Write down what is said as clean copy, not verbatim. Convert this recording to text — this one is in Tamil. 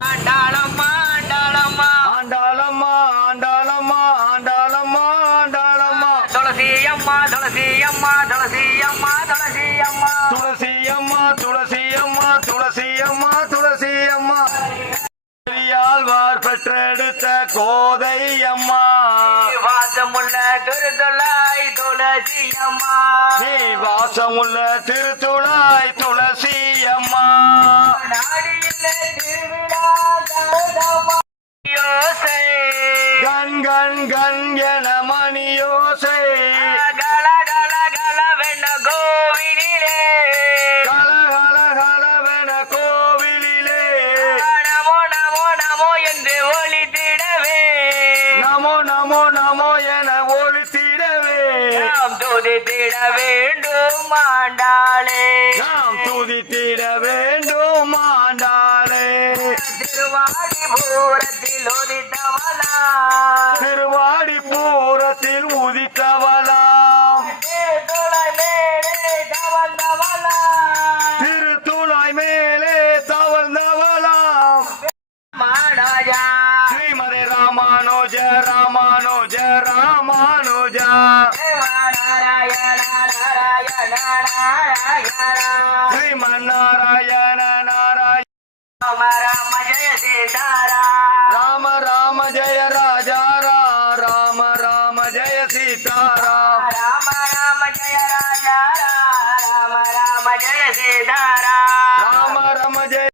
ஆண்டாளம்மா ஆண்டாளம்மா ஆண்டாளம்மா ஆண்டாளம்மா ஆண்டாளம்மா ஆண்டாளம்மா துளசி அம்மா துளசி அம்மா துளசி அம்மா துளசி அம்மா துளசி அம்மா துளசி அம்மா துளசி அம்மா துளசி அம்மா ஆழ்வார் பெற்றெடுத்த கோதை அம்மா வாசமுள்ள திருத்துளாய் துளசி அம்மா நீ வாசமுள்ள திருத்துழாய் துளசி அம்மா நாடியில் திருவிழா கருதம்மா யோசை கண் கண் கண் என மணியோசை கல கல கலவென்ன கோவிலிலே கல கல கலவென கோவிலிலே நமோ நமோ நமோ என்று ஒளித்திடவே நமோ நமோ நமோ என ஒளித்திடவே நாம் துதித்திட வேண்டும் ஆண்டாளே நாம் துதித்திட வேண்டும் ஆண்டாளே திருவாடிபுரத்தில் உதித்தவளா திருவாடி பூரத்தில் உதித்தவளாம் திருத்துளை மேலே தவழ்ந்தவளா திருத்துழாய் மேலே தவழ்ந்தவளாம் மாணவா ஸ்ரீமதி ராமானுஜ ராமானுஜ ராமானுஜ நாராயண நாராயண நாராயண ஸ்ரீமன் நாராயண நாராயண ராம ராம ஜெய சீதாரா ராம ராம ஜெய ராஜா ராம ராம ஜெய சீதாராம் ராம ராம ஜெய ராஜா ராம ராம ஜெய சீதாரா ராம ராம ஜெய